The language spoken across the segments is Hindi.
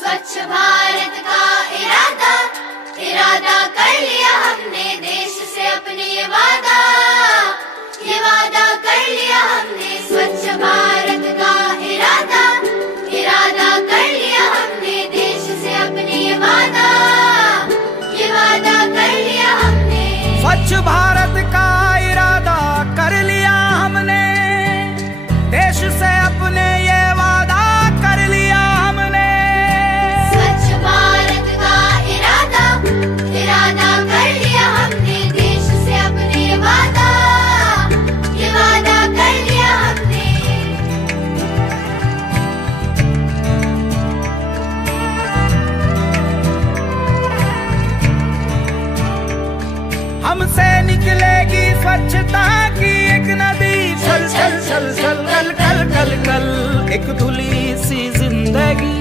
स्वच्छ भारत का इरादा इरादा कर लिया हमने, देश से अपने ये वादा कर लिया हमने। स्वच्छ भारत का इरादा इरादा कर लिया हमने, देश से अपने ये वादा कर लिया हमने। स्वच्छ भारत का इरादा कर लिया हमने, देश से अपने ये वादा कर लिया हमने। स्वच्छ भारत का इरादा इरादा कर लिया हमने, देश से अपने ये वादा कर लिया हमने। हमसे निकलेगी स्वच्छता की एक नदी, छल छल छल छल कल कल कल कल एक धुली सी जिंदगी।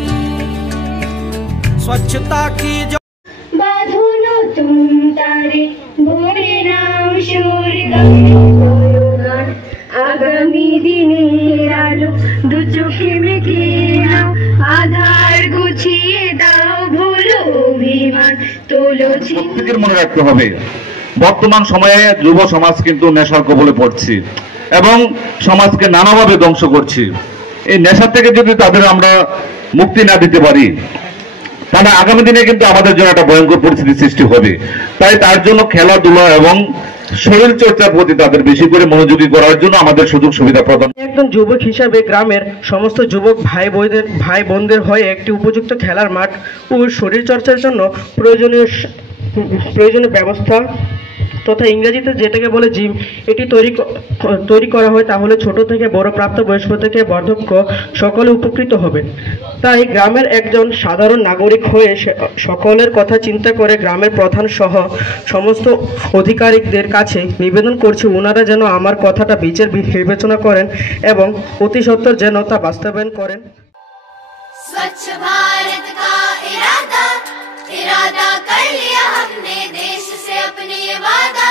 स्वच्छता की जो बांधो तुम तारे भोरे नाम शोर গান আগামী দিনের আলো দু চোখে মেঘে নাও, আধার গুছিয়ে দাও ভুলো অভিমান তোলো। প্রত্যেকের মনে রাখতে হবে বর্তমান সময়ে যুব সমাজ কিন্তু নেশার কবলে পড়ছে এবং সমাজকে নানাভাবে ধ্বংস করছে। এই নেশা থেকে যদি তাদের আমরা মুক্তি না দিতে পারি তাহলে আগামী দিনে কিন্তু আমাদের জন্য একটা ভয়ঙ্কর পরিস্থিতি সৃষ্টি হবে। তাই তার জন্য খেলাধুলা এবং শরীর চর্চার প্রতি তাদের বেশি করে মনোযোগী করার জন্য আমাদের সুযোগ সুবিধা প্রদান। একজন যুবক হিসাবে গ্রামের সমস্ত যুবক ভাই বোনদের হয়ে একটি উপযুক্ত খেলার মাঠ ও শরীর চর্চার জন্য প্রয়োজনীয় ব্যবস্থা তথা ইংরেজিতে যেটাকে বলে জিম, এটি তৈরি করা হয়, তাহলে ছোট থেকে বড়, প্রাপ্তবয়স্ক থেকে বার্ধক্য সকলে উপকৃত হবেন। তাই গ্রামের একজন সাধারণ নাগরিক হয়ে সকলের কথা চিন্তা করে গ্রামের প্রধান সহ সমস্ত আধিকারিকদের কাছে নিবেদন করছি ওনারা যেন আমার কথাটা বিবেচনা করেন এবং অতি সত্বর যেন তা বাস্তবায়ন করেন। स्वच्छ भारत का इरादा इरादा कर लिया हमने, देश से अपने ये वादा